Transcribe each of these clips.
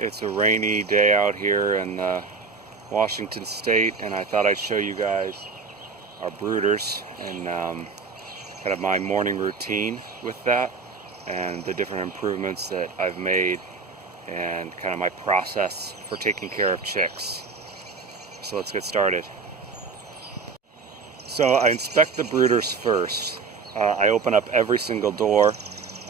It's a rainy day out here in Washington State, and I thought I'd show you guys our brooders and kind of my morning routine with that and the different improvements that I've made and kind of my process for taking care of chicks. So let's get started. So I inspect the brooders first. I open up every single door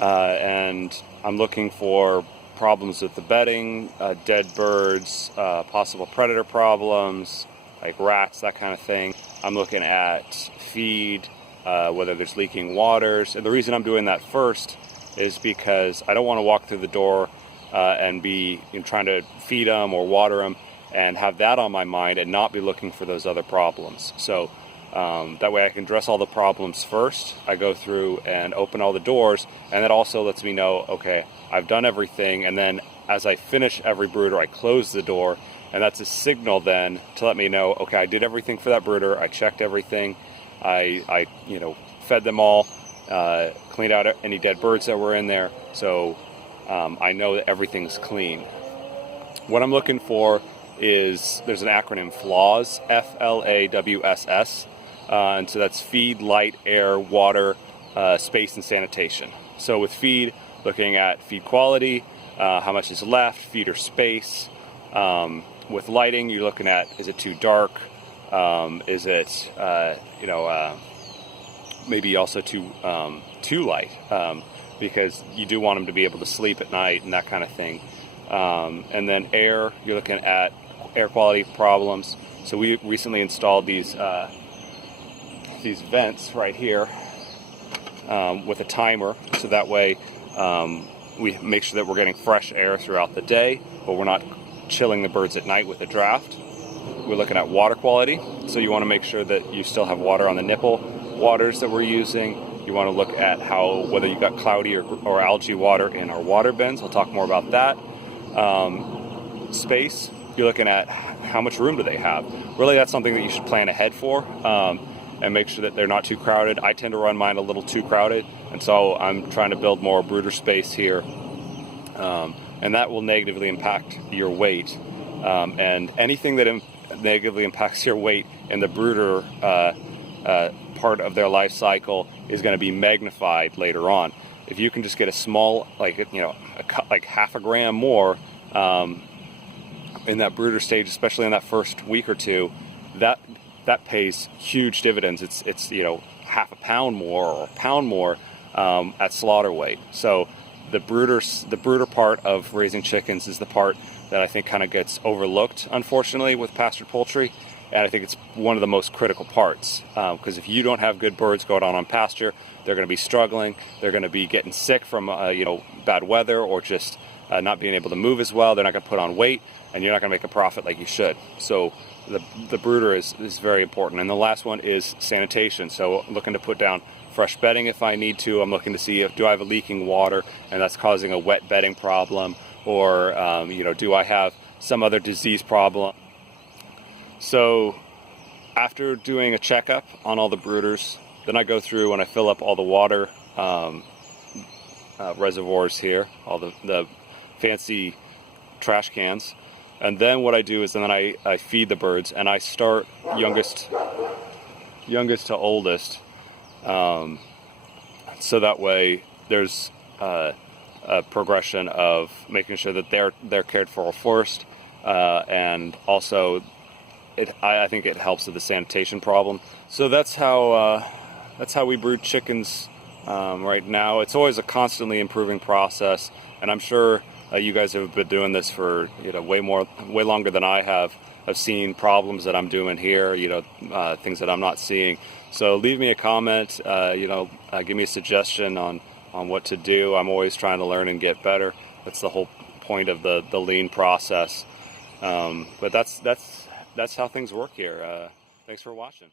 and I'm looking for problems with the bedding, dead birds, possible predator problems like rats, that kind of thing. I'm looking at feed, whether there's leaking waters. And the reason I'm doing that first is because I don't want to walk through the door and be trying to feed them or water them and have that on my mind and not be looking for those other problems. So that way I can address all the problems first. I go through and open all the doors, and that also lets me know, okay, I've done everything, and then as I finish every brooder, I close the door, and that's a signal then to let me know, okay, I did everything for that brooder, I checked everything, I fed them all, cleaned out any dead birds that were in there, so I know that everything's clean. What I'm looking for is, there's an acronym FLAWS, F-L-A-W-S-S, and so that's feed, light, air, water, space, and sanitation. So with feed, looking at feed quality, how much is left, feeder space. With lighting, you're looking at, is it too dark? Is it, maybe also too light? Because you do want them to be able to sleep at night and that kind of thing. And then air, you're looking at air quality problems. So we recently installed these vents right here with a timer, so that way we make sure that we're getting fresh air throughout the day, but we're not chilling the birds at night with a draft. We're looking at water quality, so you want to make sure that you still have water on the nipple waters that we're using. You want to look at whether you got cloudy or algae water in our water bins. I'll talk more about that. Space, you're looking at how much room do they have. Really, that's something that you should plan ahead for and make sure that they're not too crowded. I tend to run mine a little too crowded, and so I'm trying to build more brooder space here, and that will negatively impact your weight. And anything that negatively impacts your weight in the brooder part of their life cycle is going to be magnified later on. If you can just get a small, like half a gram more in that brooder stage, especially in that first week or two, that pays huge dividends. It's half a pound more or a pound more at slaughter weight. So the brooder part of raising chickens is the part that I think kind of gets overlooked, unfortunately, with pastured poultry. And I think it's one of the most critical parts, because if you don't have good birds going on pasture, they're going to be struggling. They're going to be getting sick from bad weather or just not being able to move as well. They're not going to put on weight, and you're not going to make a profit like you should. So the brooder is very important. And the last one is sanitation. So I'm looking to put down fresh bedding if I need to. I'm looking to see do I have a leaking water and that's causing a wet bedding problem, or do I have some other disease problem. So after doing a checkup on all the brooders, then I go through and I fill up all the water reservoirs here, all the fancy trash cans. And then what I do is then I feed the birds, and I start youngest to oldest. So that way there's a progression of making sure that they're cared for first, and also I think it helps with the sanitation problem. So that's how we brood chickens right now. It's always a constantly improving process, and I'm sure you guys have been doing this for way longer than I have. I've seen problems that I'm doing here, things that I'm not seeing. So leave me a comment, give me a suggestion on what to do. I'm always trying to learn and get better. That's the whole point of the lean process. But that's how things work here. Thanks for watching.